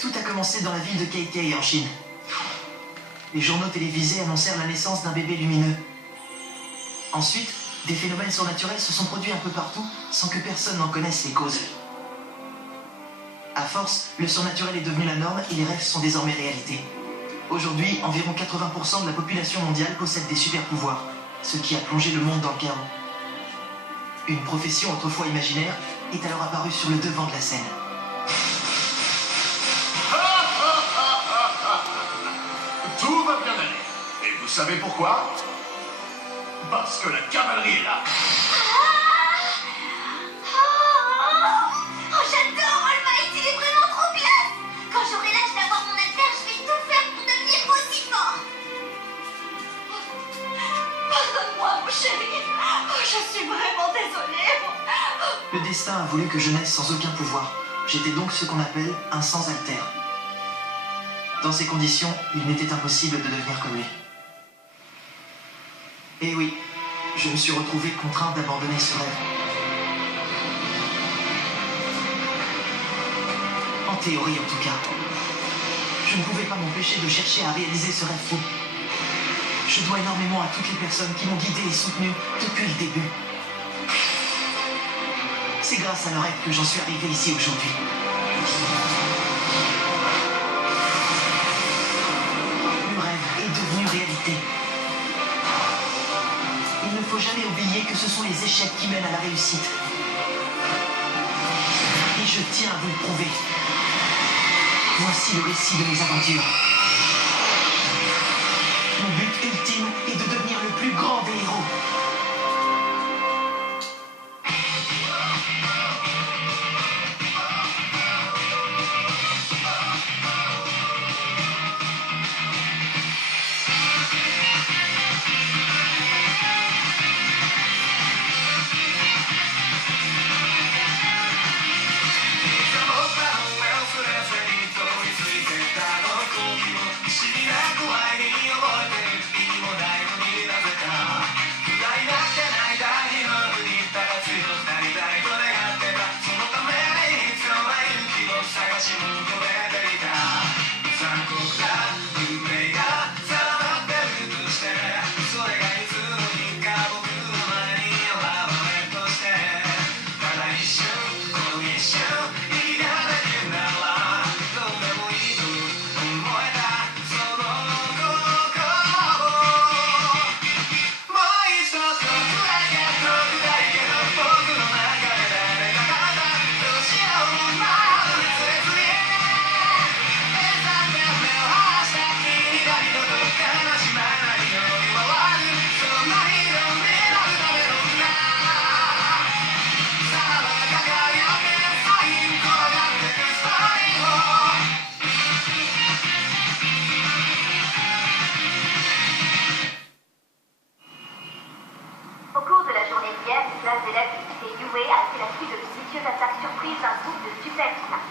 Tout a commencé dans la ville de Keikei en Chine. Les journaux télévisés annoncèrent la naissance d'un bébé lumineux. Ensuite, des phénomènes surnaturels se sont produits un peu partout sans que personne n'en connaisse les causes. À force, le surnaturel est devenu la norme et les rêves sont désormais réalité. Aujourd'hui, environ 80% de la population mondiale possède des super-pouvoirs, ce qui a plongé le monde dans le chaos. Une profession autrefois imaginaire est alors apparue sur le devant de la scène. Tout va bien aller. Et vous savez pourquoi? Parce que la cavalerie est là. Oh, j'adore All Might, il est vraiment trop classe. Quand j'aurai l'âge d'avoir mon alter, je vais tout faire pour devenir aussi fort. Pardonne-moi, mon chéri. Oh, je suis vraiment désolée. Le destin a voulu que je naisse sans aucun pouvoir. J'étais donc ce qu'on appelle un sans-alter. Dans ces conditions, il m'était impossible de devenir comme lui. Et oui, je me suis retrouvé contraint d'abandonner ce rêve. En théorie, en tout cas. Je ne pouvais pas m'empêcher de chercher à réaliser ce rêve fou. Je dois énormément à toutes les personnes qui m'ont guidé et soutenu depuis le début. C'est grâce à leur aide que j'en suis arrivé ici aujourd'hui. Le rêve est devenu réalité. Il ne faut jamais oublier que ce sont les échecs qui mènent à la réussite. Et je tiens à vous le prouver. Voici le récit de mes aventures. Mon but ultime est de devenir le plus grand des héros. Au cours de la journée d'hier, une classe d'élèves du lycée Yue a été la cible d'une vicieuse attaque surprise d'un groupe de super vilains.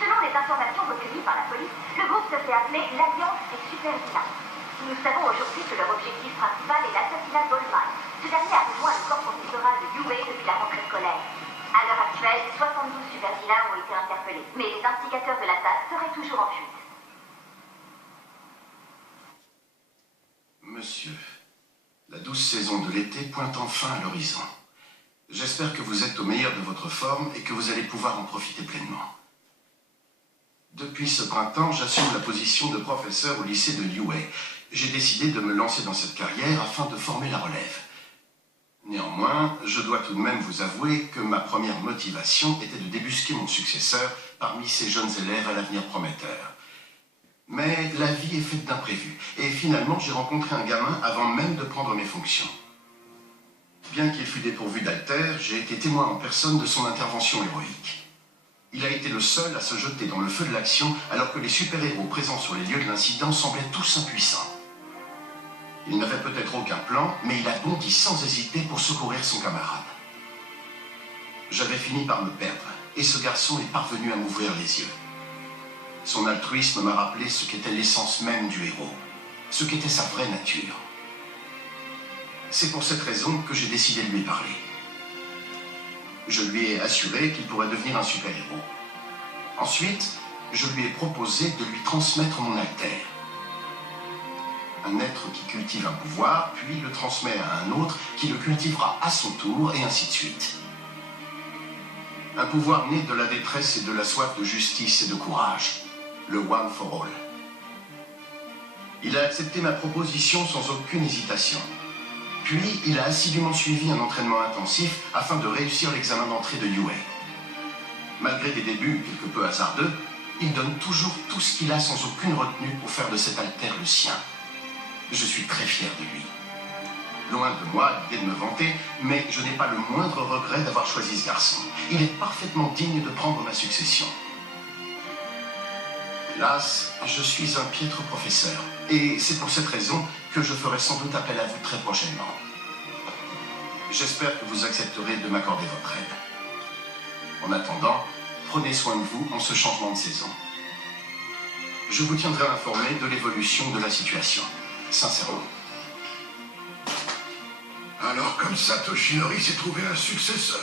Selon les informations recueillies par la police, le groupe se fait appeler l'Alliance des super vilains. Nous savons aujourd'hui que leur objectif principal est l'assassinat d'All Might. Ce dernier a rejoint le corps professoral de Yue depuis la rentrée scolaire. À l'heure actuelle, 72 super vilains ont été interpellés, mais les instigateurs de l'attaque seraient toujours en fuite. Monsieur, la douce saison de l'été pointe enfin à l'horizon. J'espère que vous êtes au meilleur de votre forme et que vous allez pouvoir en profiter pleinement. Depuis ce printemps, j'assume la position de professeur au lycée de Yue. J'ai décidé de me lancer dans cette carrière afin de former la relève. Néanmoins, je dois tout de même vous avouer que ma première motivation était de débusquer mon successeur parmi ces jeunes élèves à l'avenir prometteur. Mais la vie est faite d'imprévus, et finalement j'ai rencontré un gamin avant même de prendre mes fonctions. Bien qu'il fût dépourvu d'alter, j'ai été témoin en personne de son intervention héroïque. Il a été le seul à se jeter dans le feu de l'action alors que les super-héros présents sur les lieux de l'incident semblaient tous impuissants. Il n'avait peut-être aucun plan, mais il a bondi sans hésiter pour secourir son camarade. J'avais fini par me perdre, et ce garçon est parvenu à m'ouvrir les yeux. Son altruisme m'a rappelé ce qu'était l'essence même du héros, ce qu'était sa vraie nature. C'est pour cette raison que j'ai décidé de lui parler. Je lui ai assuré qu'il pourrait devenir un super-héros. Ensuite, je lui ai proposé de lui transmettre mon alter. Un être qui cultive un pouvoir, puis le transmet à un autre qui le cultivera à son tour, et ainsi de suite. Un pouvoir né de la détresse et de la soif de justice et de courage. Le One for All. Il a accepté ma proposition sans aucune hésitation. Puis, il a assidûment suivi un entraînement intensif afin de réussir l'examen d'entrée de UA. Malgré des débuts quelque peu hasardeux, il donne toujours tout ce qu'il a sans aucune retenue pour faire de cet alter le sien. Je suis très fier de lui. Loin de moi l'idée de me vanter, mais je n'ai pas le moindre regret d'avoir choisi ce garçon. Il est parfaitement digne de prendre ma succession. Hélas, je suis un piètre professeur, et c'est pour cette raison que je ferai sans doute appel à vous très prochainement. J'espère que vous accepterez de m'accorder votre aide. En attendant, prenez soin de vous en ce changement de saison. Je vous tiendrai informé de l'évolution de la situation. Sincèrement. Alors comme ça, Toshinori s'est trouvé un successeur.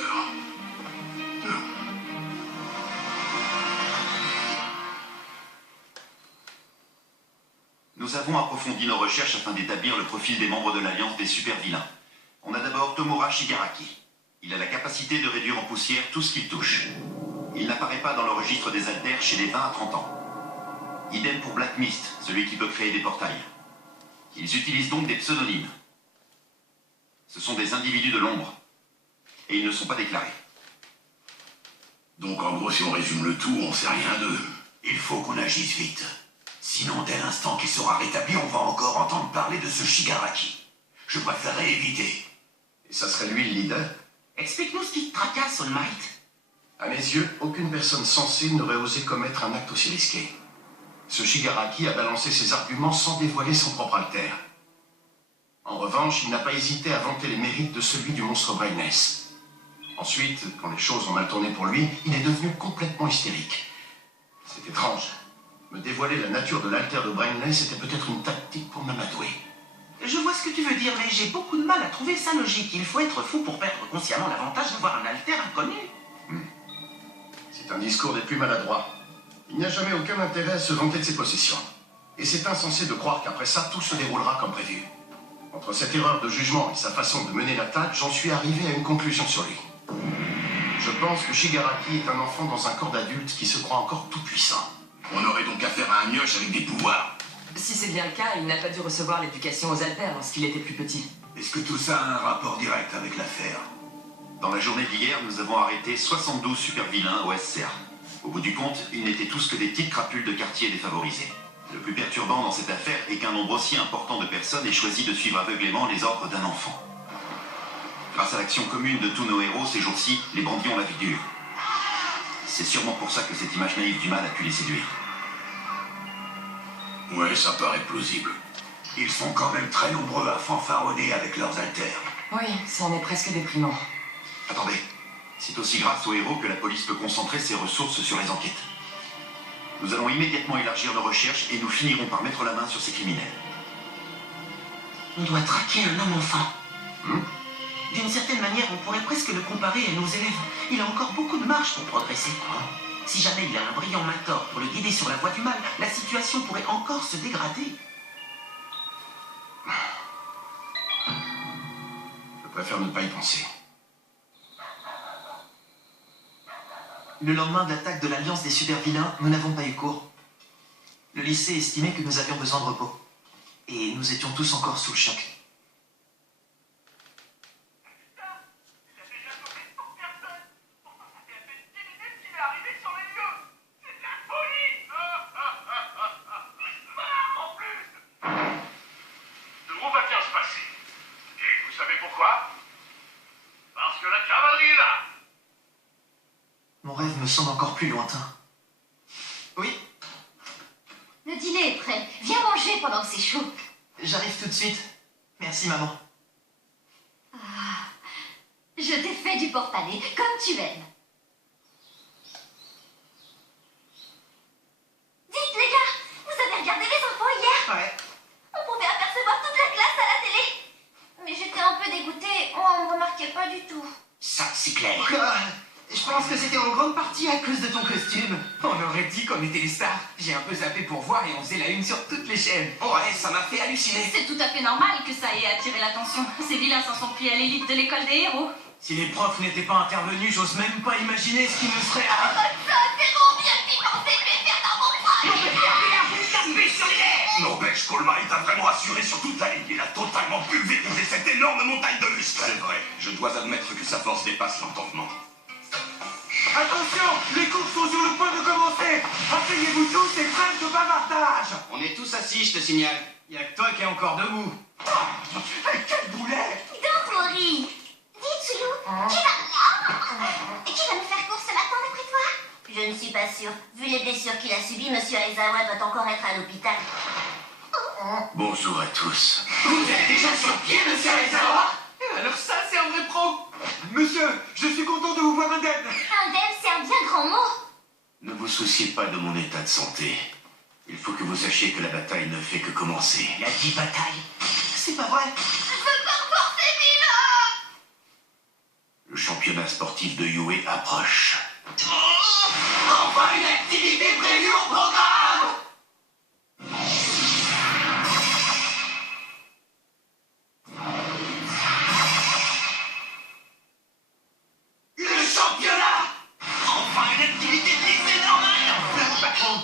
Nous avons approfondi nos recherches afin d'établir le profil des membres de l'Alliance des super-vilains. On a d'abord Tomura Shigaraki. Il a la capacité de réduire en poussière tout ce qu'il touche. Il n'apparaît pas dans le registre des alters chez les 20 à 30 ans. Idem pour Black Mist, celui qui peut créer des portails. Ils utilisent donc des pseudonymes. Ce sont des individus de l'ombre. Et ils ne sont pas déclarés. Donc en gros, si on résume le tout, on sait rien d'eux. Il faut qu'on agisse vite. Sinon, dès l'instant qu'il sera rétabli, on va encore entendre parler de ce Shigaraki. Je préférerais éviter. Et ça serait lui le leader? Explique-nous ce qui te tracasse, All Might. À mes yeux, aucune personne sensée n'aurait osé commettre un acte aussi risqué. Ce Shigaraki a balancé ses arguments sans dévoiler son propre alter. En revanche, il n'a pas hésité à vanter les mérites de celui du monstre Brainless. Ensuite, quand les choses ont mal tourné pour lui, il est devenu complètement hystérique. C'est étrange. Me dévoiler la nature de l'alter de Brainless était peut-être une tactique pour m'amadouer. Je vois ce que tu veux dire, mais j'ai beaucoup de mal à trouver ça logique. Il faut être fou pour perdre consciemment l'avantage d'avoir un alter inconnu. C'est un discours des plus maladroits. Il n'y a jamais aucun intérêt à se vanter de ses possessions. Et c'est insensé de croire qu'après ça, tout se déroulera comme prévu. Entre cette erreur de jugement et sa façon de mener l'attaque, j'en suis arrivé à une conclusion sur lui. Je pense que Shigaraki est un enfant dans un corps d'adulte qui se croit encore tout puissant. On aurait donc affaire à un mioche avec des pouvoirs. Si c'est bien le cas, il n'a pas dû recevoir l'éducation aux alters lorsqu'il était plus petit. Est-ce que tout ça a un rapport direct avec l'affaire? Dans la journée d'hier, nous avons arrêté 72 super-vilains au SCA. Au bout du compte, ils n'étaient tous que des petites crapules de quartier défavorisés. Le plus perturbant dans cette affaire est qu'un nombre aussi important de personnes ait choisi de suivre aveuglément les ordres d'un enfant. Grâce à l'action commune de tous nos héros, ces jours-ci, les bandits ont la vie dure. C'est sûrement pour ça que cette image naïve du mal a pu les séduire. Ouais, ça paraît plausible. Ils sont quand même très nombreux à fanfaronner avec leurs alters. Oui, c'en est presque déprimant. Attendez, c'est aussi grâce aux héros que la police peut concentrer ses ressources sur les enquêtes. Nous allons immédiatement élargir nos recherches et nous finirons par mettre la main sur ces criminels. On doit traquer un homme enfant. D'une certaine manière, on pourrait presque le comparer à nos élèves. Il a encore beaucoup de marge pour progresser. Si jamais il a un brillant mentor pour le guider sur la voie du mal, la situation pourrait encore se dégrader. Je préfère ne pas y penser. Le lendemain de l'attaque de l'Alliance des super-vilains, nous n'avons pas eu cours. Le lycée estimait que nous avions besoin de repos. Et nous étions tous encore sous le choc. Tout va bien se passer. Et vous savez pourquoi? Parce que la cavalerie est là. Mon rêve me semble encore plus lointain. Oui, Le dîner est prêt. Viens manger pendant que c'est chaud. j'arrive tout de suite. Merci, maman. Je t'ai fait du porte-année, comme tu aimes. Dites, les gars, vous avez regardé les enfants hier? Ouais. On pouvait apercevoir toute la classe à la télé. Mais j'étais un peu dégoûtée. On ne remarquait pas du tout. Ça, c'est clair. Je pense que c'était en grande partie à cause de ton costume. On aurait m'aurait dit qu'on était les stars. J'ai un peu zappé pour voir et on faisait la une sur toutes les chaînes. Ouais, ça m'a fait halluciner. C'est tout à fait normal que ça ait attiré l'attention. Ces vilains s'en sont pris à l'élite de l'école des héros. Si les profs n'étaient pas intervenus, j'ose même pas imaginer ce qui nous serait Ça, c'est mon bien qui pensait que je vais faire dans mon N'empêche, Colma t'a vraiment assuré sur toute la ligne. Il a totalement pulvérisé cette énorme montagne de muscles. C'est vrai, je dois admettre que sa force dépasse l'entendement. Attention, les cours sont sur le point de commencer. Asseyez-vous tous et trêve de bavardage. On est tous assis, je te signale. Y a que toi qui es encore debout. Quel boulet! Donc, Mori, dis, Tsuyu, qui va me faire course ce matin d'après toi? Je ne suis pas sûre. Vu les blessures qu'il a subies, Monsieur Aizawa doit encore être à l'hôpital. Bonjour à tous. Vous êtes déjà sur pied, Monsieur Aizawa? Alors ça, c'est un vrai pro. Monsieur, je suis content de vous voir indemne. Indemne, c'est un bien grand mot. Ne vous souciez pas de mon état de santé. Il faut que vous sachiez que la bataille ne fait que commencer. Il a dit bataille. C'est pas vrai. Je veux pas reporter, Mila. Le championnat sportif de Yue approche. Enfin une activité prévue au programme. Le championnat. Enfin une activité fixée normale. Patron.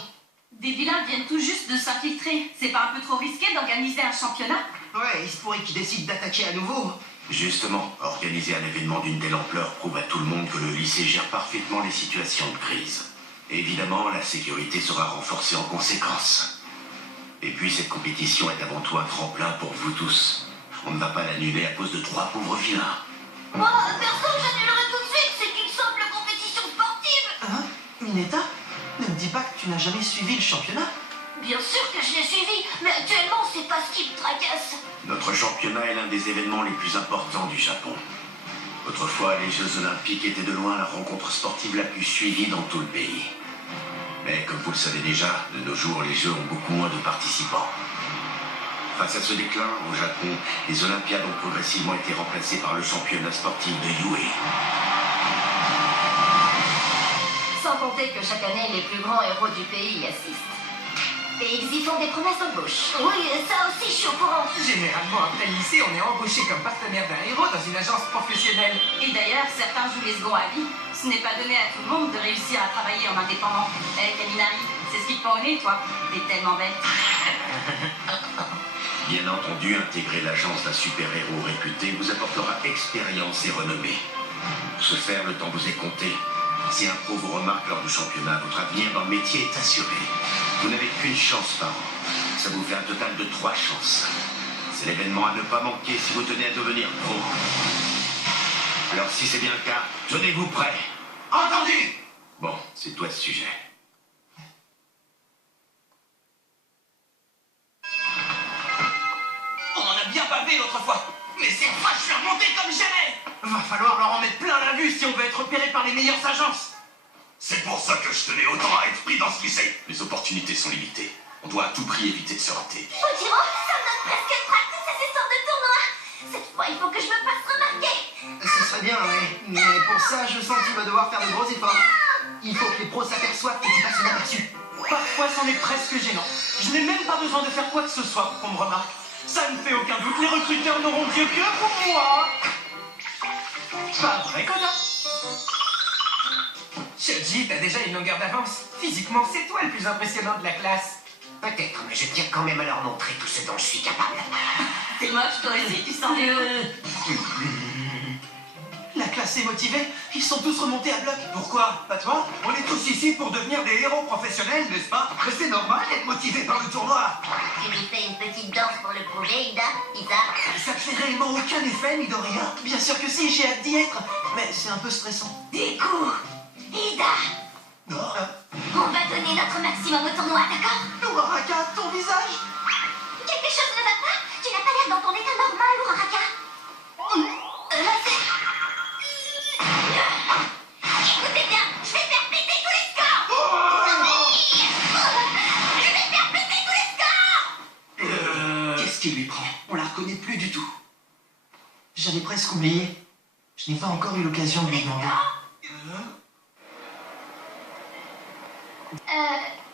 Des vilains viennent tout juste de s'infiltrer. C'est pas un peu trop risqué d'organiser un championnat? Ouais, il se pourrait qu'ils décident d'attaquer à nouveau. Justement, organiser un événement d'une telle ampleur prouve à tout le monde que le lycée gère parfaitement les situations de crise. Évidemment, la sécurité sera renforcée en conséquence. Et puis, cette compétition est avant tout un tremplin pour vous tous. On ne va pas l'annuler à cause de 3 pauvres vilains. Moi, perso, j'annulerai tout de suite. C'est une simple compétition sportive. Hein? Mineta? Ne me dis pas que tu n'as jamais suivi le championnat. Bien sûr que je l'ai suivi, mais actuellement, c'est pas ce qui me tracasse. Notre championnat est l'un des événements les plus importants du Japon. Autrefois, les Jeux Olympiques étaient de loin la rencontre sportive la plus suivie dans tout le pays. Mais comme vous le savez déjà, de nos jours, les Jeux ont beaucoup moins de participants. Face à ce déclin, au Japon, les Olympiades ont progressivement été remplacées par le championnat sportif de Yue. Sans compter que chaque année, les plus grands héros du pays y assistent. Et ils y font des promesses d'embauche. Oui, ça aussi, je suis au courant. Généralement, après le lycée, on est embauché comme partenaire d'un héros dans une agence professionnelle. Et d'ailleurs, certains jouent les seconds à vie. Ce n'est pas donné à tout le monde de réussir à travailler en indépendant. Kaminari, c'est ce qui te prend au nez, toi. T'es tellement bête. Bien entendu, intégrer l'agence d'un super-héros réputé vous apportera expérience et renommée. Pour ce faire, le temps vous est compté. Si un pro vous remarque lors du championnat, votre avenir dans le métier est assuré. Vous n'avez qu'une chance par an. Ça vous fait un total de 3 chances. C'est l'événement à ne pas manquer si vous tenez à devenir pro. Alors si c'est bien le cas, tenez-vous prêts. Entendu. Bon, c'est toi ce sujet. On en a bien bavé l'autre fois. Mais cette fois, je suis remonté comme jamais. Va falloir leur en mettre plein la vue si on veut être repéré par les meilleures agences. C'est pour ça que je tenais autant à être pris dans ce lycée. Les opportunités sont limitées. On doit à tout prix éviter de se rater. Ojiro, ça me donne presque le trac de ces histoires de tournoi. Cette fois, il faut que je me fasse remarquer. Ce serait bien, oui. Mais pour ça, je sens que tu vas devoir faire de gros efforts. Il faut que les pros s'aperçoivent que tu passes inaperçu. Parfois, c'en est presque gênant. Je n'ai même pas besoin de faire quoi que ce soit pour qu'on me remarque. Ça ne fait aucun doute, les recruteurs n'auront Dieu que pour moi. Pas vrai, connard. Shoji, t'as déjà une longueur d'avance. Physiquement, c'est toi le plus impressionnant de la classe. Peut-être, mais je tiens quand même à leur montrer tout ce dont je suis capable. T'es moche, toi aussi, tu sens les La classe est motivée. Ils sont tous remontés à bloc. Pourquoi? Pas toi? On est tous ici pour devenir des héros professionnels, n'est-ce pas? Mais c'est normal d'être motivé par le tournoi. Tu lui fais une petite danse pour le prouver, Ida? Ça ne fait réellement aucun effet, Midoriya. Bien sûr que si, j'ai hâte d'y être. Mais c'est un peu stressant. Des coups! Ida! On va donner notre maximum au tournoi, d'accord? Uraraka, ton visage! Quelque chose ne va pas? Tu n'as pas l'air dans ton état normal, Uraraka. Là, c'est... Écoutez bien, je vais faire péter tous les scores! Je vais faire péter tous les scores! Qu'est-ce qui lui prend? On la reconnaît plus du tout. J'avais presque oublié. Je n'ai pas encore eu l'occasion de lui demander. Euh...